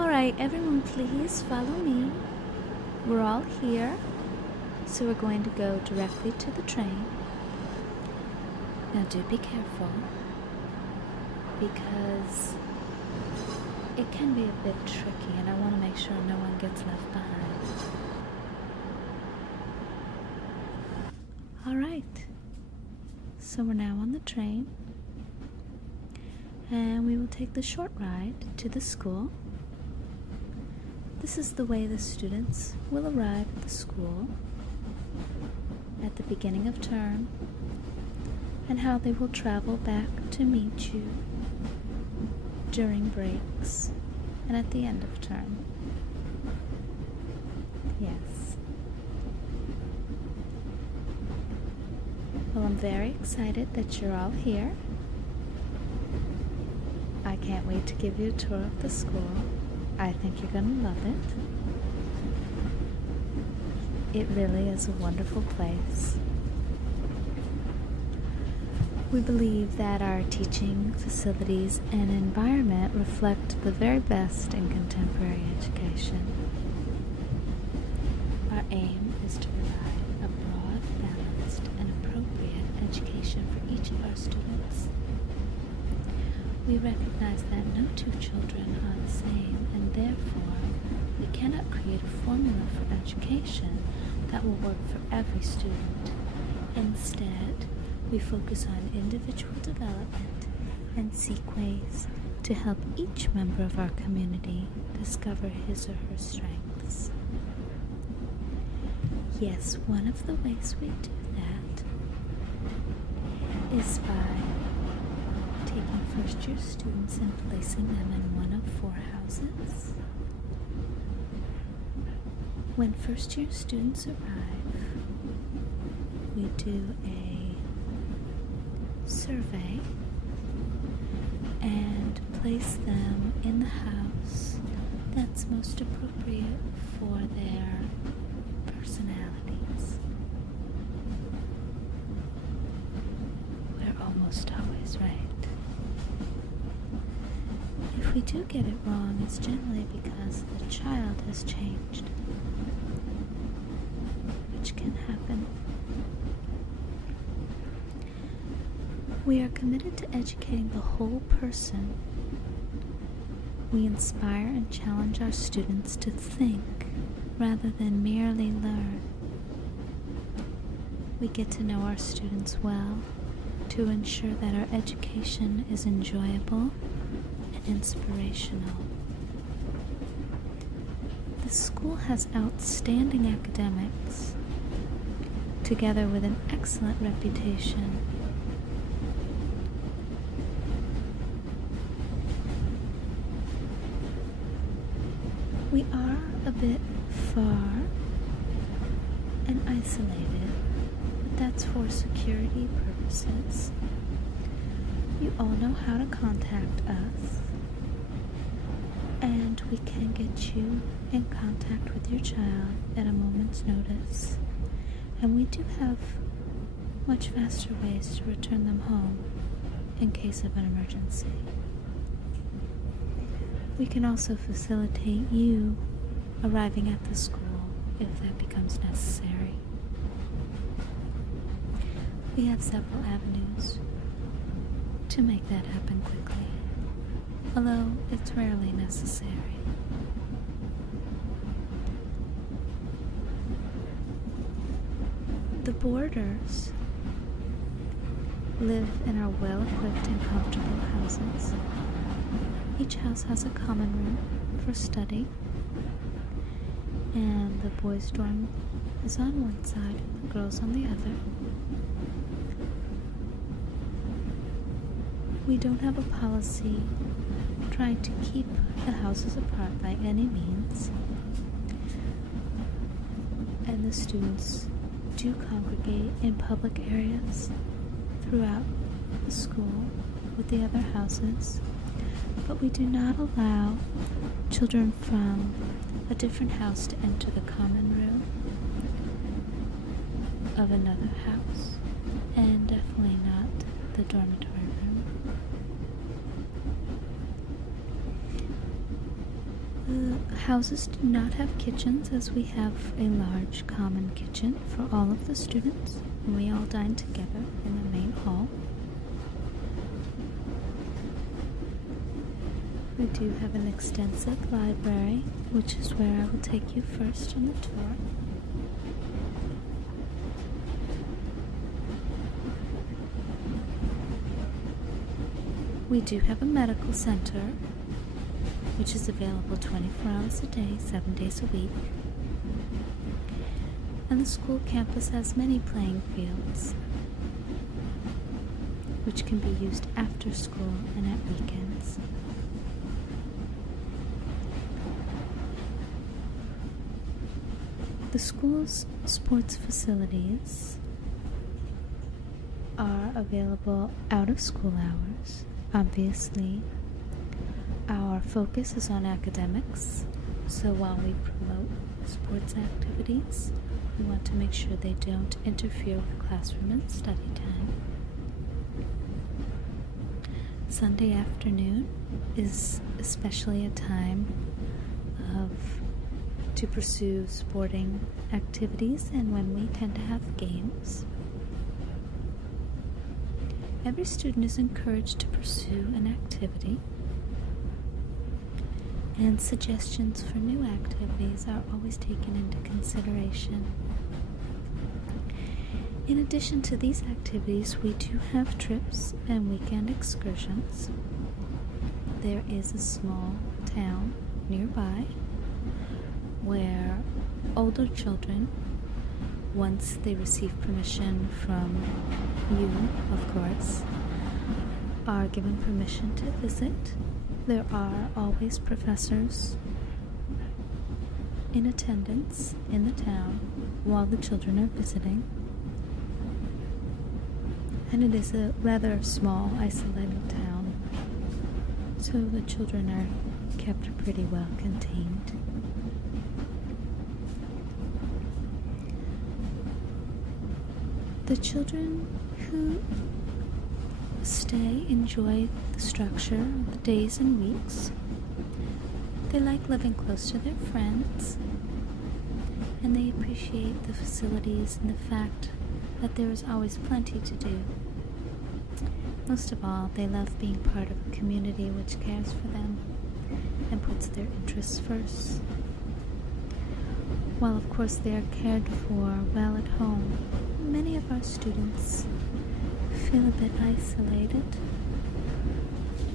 Alright, everyone, please follow me. We're all here, so we're going to go directly to the train. Now do be careful, because it can be a bit tricky and I want to make sure no one gets left behind. Alright, so we're now on the train, and we will take the short ride to the school. This is the way the students will arrive at the school at the beginning of term, and how they will travel back to meet you during breaks and at the end of term. Yes. Well, I'm very excited that you're all here. I can't wait to give you a tour of the school. I think you're going to love it. It really is a wonderful place. We believe that our teaching facilities and environment reflect the very best in contemporary education. Our aim is to provide a broad, balanced, and appropriate education for each of our students. We recognize that no two children are the same, and therefore we cannot create a formula for education that will work for every student. Instead, we focus on individual development and seek ways to help each member of our community discover his or her strengths. Yes, one of the ways we do that is by taking first-year students and placing them in one of 4 houses. When first-year students arrive, we do a survey and place them in the house that's most appropriate for their personalities. We're almost always right. If we do get it wrong, it's generally because the child has changed, which can happen. We are committed to educating the whole person. We inspire and challenge our students to think rather than merely learn. We get to know our students well to ensure that our education is enjoyable and inspirational. The school has outstanding academics, together with an excellent reputation. We are a bit far and isolated, but that's for security purposes. You all know how to contact us, and we can get you in contact with your child at a moment's notice. And we do have much faster ways to return them home in case of an emergency. We can also facilitate you arriving at the school if that becomes necessary. We have several avenues to make that happen quickly, although it's rarely necessary. The boarders live in our well-equipped and comfortable houses. Each house has a common room for study, and the boys' dorm is on one side and the girls' on the other. We don't have a policy trying to keep the houses apart by any means, and the students do congregate in public areas throughout the school with the other houses. But we do not allow children from a different house to enter the common room of another house, and definitely not the dormitory room. The houses do not have kitchens, as we have a large common kitchen for all of the students, and we all dine together in the main hall. We do have an extensive library, which is where I will take you first on the tour. We do have a medical center, which is available 24 hours a day, 7 days a week. And the school campus has many playing fields, which can be used after school and at weekends. The school's sports facilities are available out of school hours. Obviously, our focus is on academics, so while we promote sports activities, we want to make sure they don't interfere with classroom and study time. Sunday afternoon is especially a time to pursue sporting activities and when we tend to have games. Every student is encouraged to pursue an activity, and suggestions for new activities are always taken into consideration. In addition to these activities, we do have trips and weekend excursions. There is a small town nearby where older children, once they receive permission from you, of course, are given permission to visit. There are always professors in attendance in the town while the children are visiting. And it is a rather small, isolated town, so the children are kept pretty well contained. The children who stay enjoy the structure of the days and weeks. They like living close to their friends, and they appreciate the facilities and the fact that there is always plenty to do. Most of all, they love being part of a community which cares for them and puts their interests first. While of course they are cared for well at home, many of our students feel a bit isolated,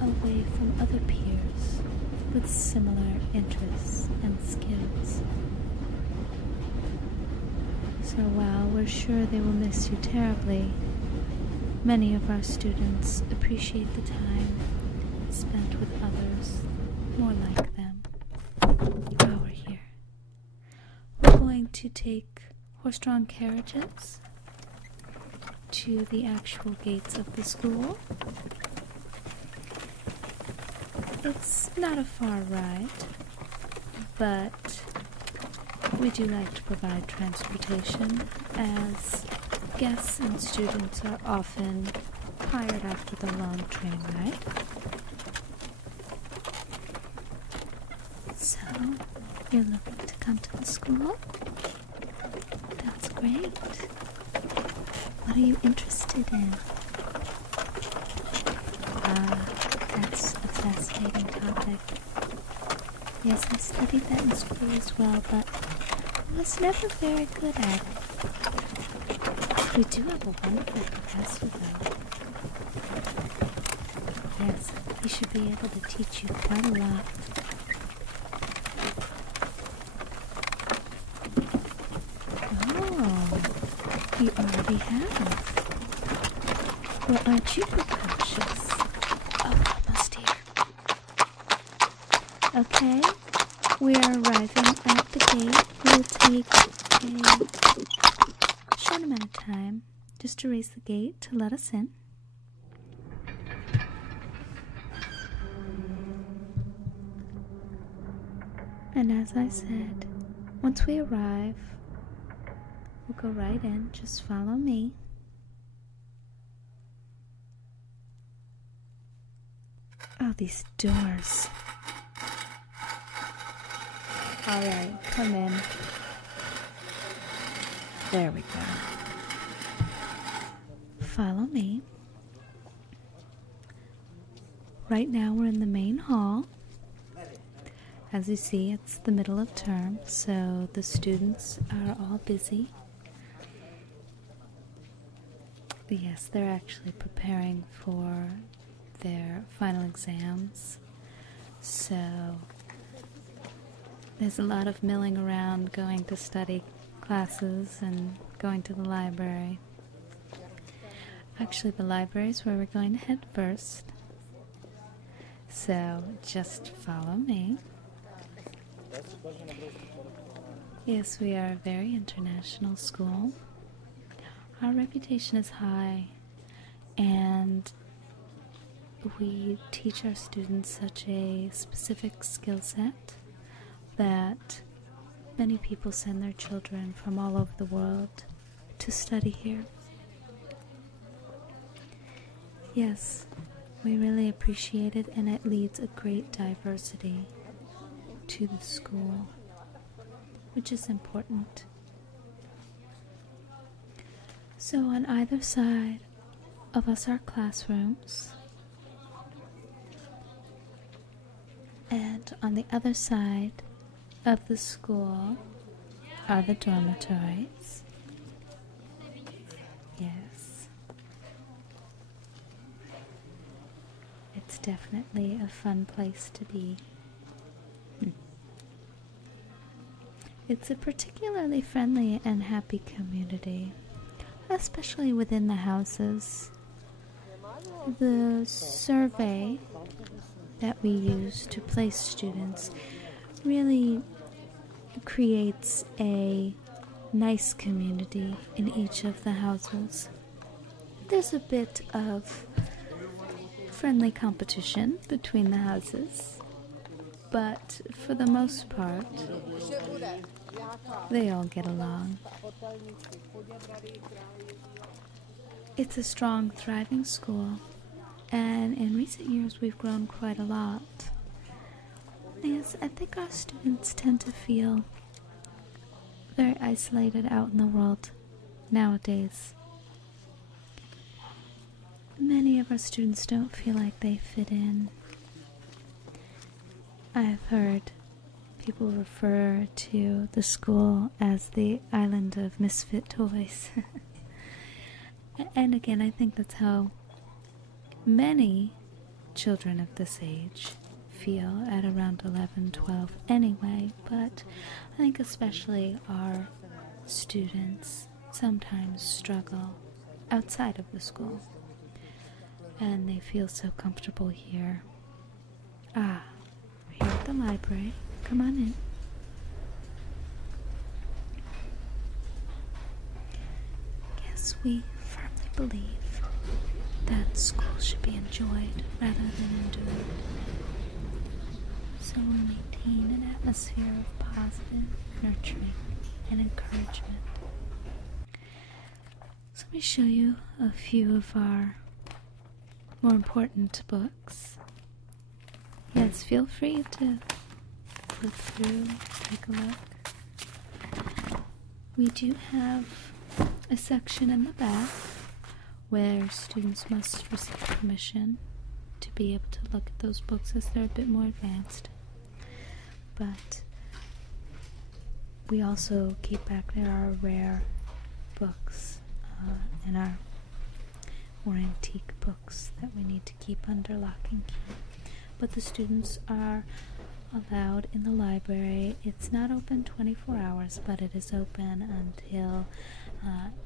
away from other peers with similar interests and skills. So while we're sure they will miss you terribly, many of our students appreciate the time spent with others more like them while we're here. We're going to take horse-drawn carriages to the actual gates of the school. It's not a far ride, but we do like to provide transportation, as guests and students are often tired after the long train ride. So, you're looking to come to the school? That's great. What are you interested in? That's a fascinating topic. Yes, I studied that in school as well, but I was never very good at it. We do have a wonderful professor, though. Yes, he should be able to teach you quite a lot. Oh, you already have. Well, aren't you precocious? Oh, almost here. Okay, we are arriving at the gate. We'll take a short amount of time just to raise the gate to let us in. And as I said, once we arrive, we'll go right in. Just follow me. Oh, these doors. Alright, come in. There we go. Follow me. Right now we're in the main hall. As you see, it's the middle of term, so the students are all busy. Yes, they're actually preparing for their final exams. So there's a lot of milling around, going to study classes and going to the library. Actually, the library is where we're going to head first. So just follow me. Yes, we are a very international school. Our reputation is high, and we teach our students such a specific skill set that many people send their children from all over the world to study here. Yes, we really appreciate it, and it leads a great diversity to the school, which is important. So on either side of us are classrooms, and on the other side of the school are the dormitories. Yes. It's definitely a fun place to be. It's a particularly friendly and happy community, especially within the houses. The survey that we use to place students really creates a nice community in each of the houses. There's a bit of friendly competition between the houses, but for the most part, they all get along. It's a strong, thriving school, and in recent years we've grown quite a lot. Yes, I think our students tend to feel very isolated out in the world nowadays. Many of our students don't feel like they fit in. I've heard people refer to the school as the island of misfit toys. And again, I think that's how many children of this age feel at around 11, 12 anyway, but I think especially our students sometimes struggle outside of the school, and they feel so comfortable here. We're here at the library. Come on in. Yes, we firmly believe that school should be enjoyed rather than endured. So we maintain an atmosphere of positive nurturing and encouragement. So let me show you a few of our more important books. Yes, feel free to flip through, take a look. We do have a section in the back where students must receive permission to be able to look at those books as they're a bit more advanced. But we also keep back there our rare books and our more antique books that we need to keep under lock and key. But the students are allowed in the library. It's not open 24 hours, but it is open until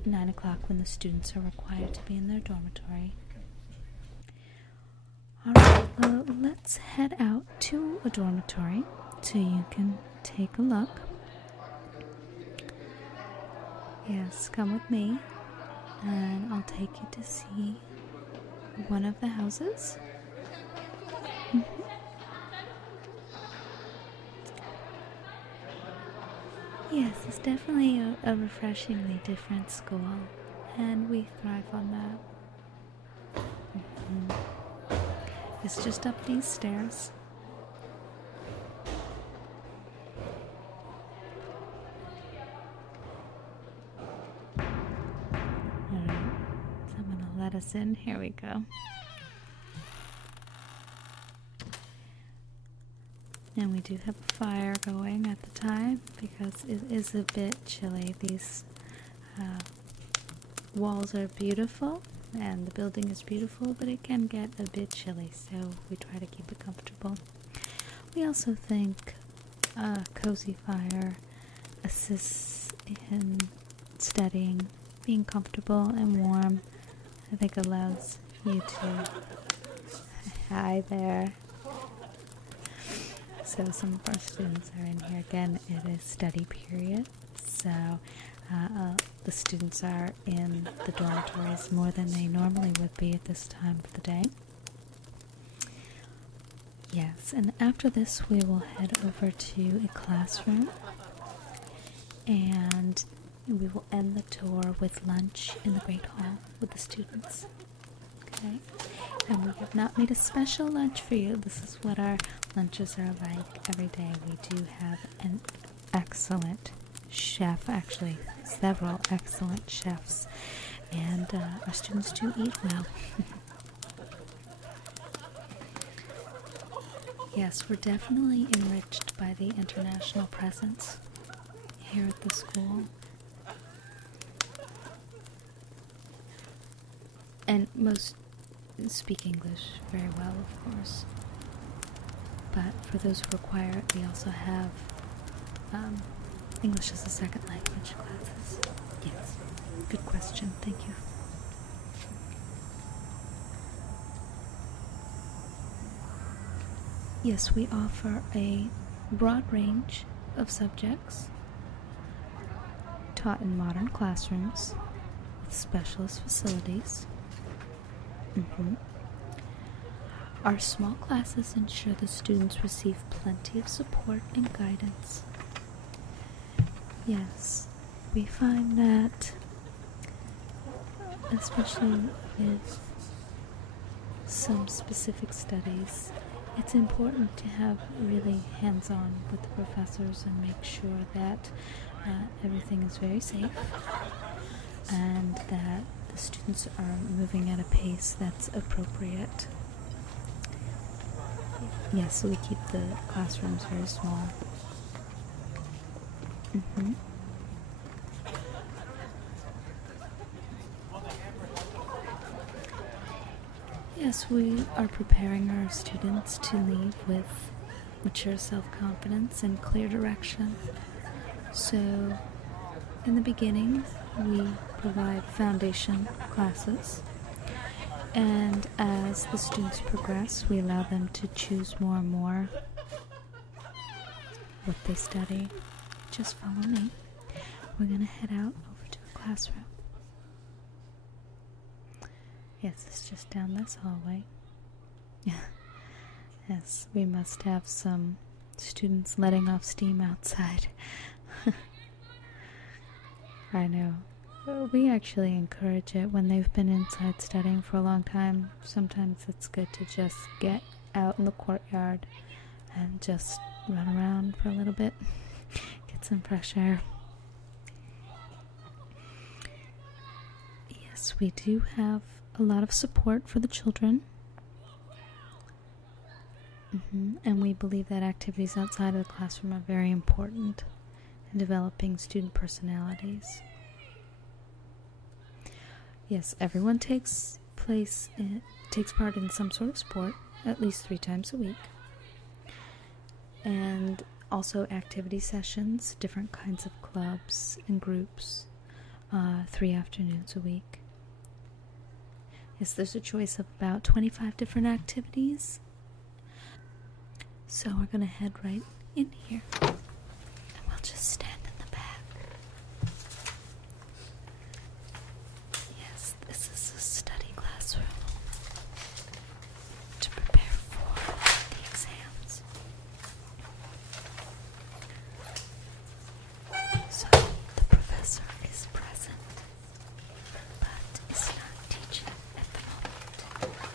9 o'clock when the students are required to be in their dormitory. Alright, well, let's head out to a dormitory so you can take a look. Yes, come with me, and I'll take you to see one of the houses. Yes, it's definitely a refreshingly different school, and we thrive on that. It's just up these stairs. let us in. Here we go. And we do have a fire going at the time because it is a bit chilly. These walls are beautiful and the building is beautiful, but it can get a bit chilly, so we try to keep it comfortable. We also think a cozy fire assists in studying, being comfortable and warm. I think allows you to... Hi there. So some of our students are in here. Again, it is study period, so the students are in the dormitories more than they normally would be at this time of the day. Yes, and after this we will head over to a classroom and we will end the tour with lunch in the Great Hall with the students. Okay? And we have not made a special lunch for you. This is what our lunches are like every day. We do have an excellent chef, actually several excellent chefs, and our students do eat well. Yes, we're definitely enriched by the international presence here at the school. And most speak English very well, of course. But for those who require it, we also have English as a second language classes. Yes, good question. Thank you. Yes, we offer a broad range of subjects taught in modern classrooms with specialist facilities. Our small classes ensure the students receive plenty of support and guidance. Yes, we find that, especially with some specific studies, it's important to have really hands-on with the professors and make sure that everything is very safe and that the students are moving at a pace that's appropriate. Yes, so we keep the classrooms very small. Yes, we are preparing our students to leave with mature self-confidence and clear direction. So, in the beginning, we provide foundation classes, and as the students progress, we allow them to choose more and more what they study. Just follow me. We're going to head out over to the classroom. Yes, it's just down this hallway. Yes, we must have some students letting off steam outside. I know. We actually encourage it when they've been inside studying for a long time. Sometimes it's good to just get out in the courtyard and just run around for a little bit, get some fresh air. Yes, we do have a lot of support for the children. And we believe that activities outside of the classroom are very important in developing student personalities. Yes, everyone takes part in some sort of sport at least 3 times a week. And also activity sessions, different kinds of clubs and groups, 3 afternoons a week. Yes, there's a choice of about 25 different activities. So we're going to head right in here. And we'll just stand in the back. Yes, this is a study classroom to prepare for the exams. So the professor is present, but is not teaching at the moment,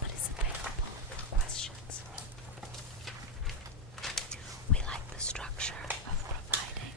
but is available for questions. We like the structure of providing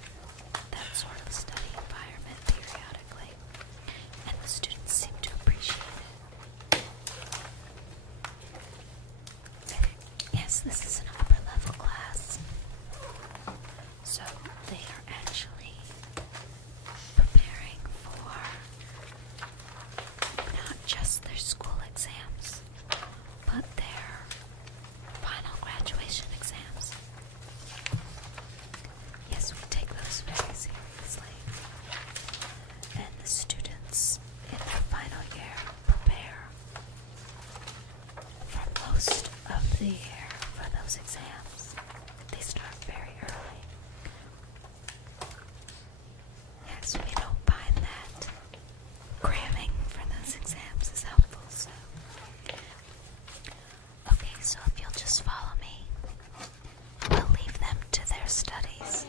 their studies.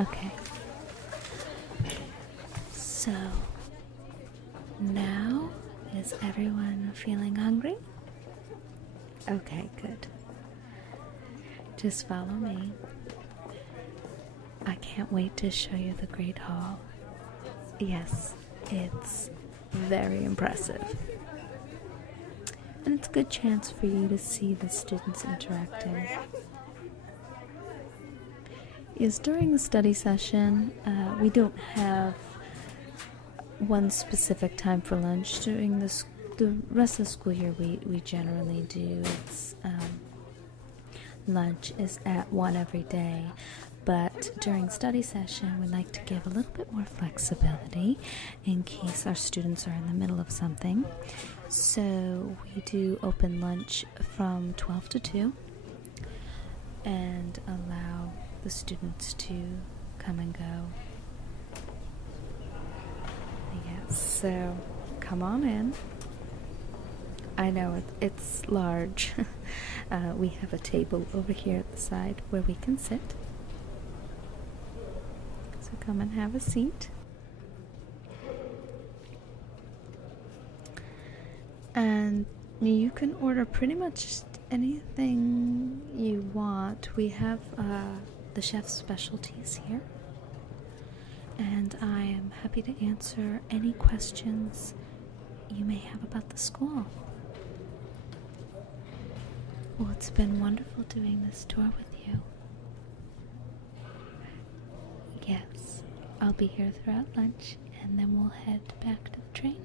Okay. So, now is everyone feeling hungry? Okay, good. Just follow me. I can't wait to show you the Great Hall. Yes, it's very impressive. And it's a good chance for you to see the students interacting. Yes, during the study session, we don't have one specific time for lunch. During the rest of the school year, we generally do. It's lunch is at 1 every day, but during study session, we like to give a little bit more flexibility in case our students are in the middle of something. So we do open lunch from 12 to 2 and allow the students to come and go. Yes, so come on in. I know it's large. We have a table over here at the side where we can sit. So come and have a seat. And you can order pretty much anything you want. We have the chef's specialties here. And I am happy to answer any questions you may have about the school. Well, it's been wonderful doing this tour with you. Yes, I'll be here throughout lunch, and then we'll head back to the train.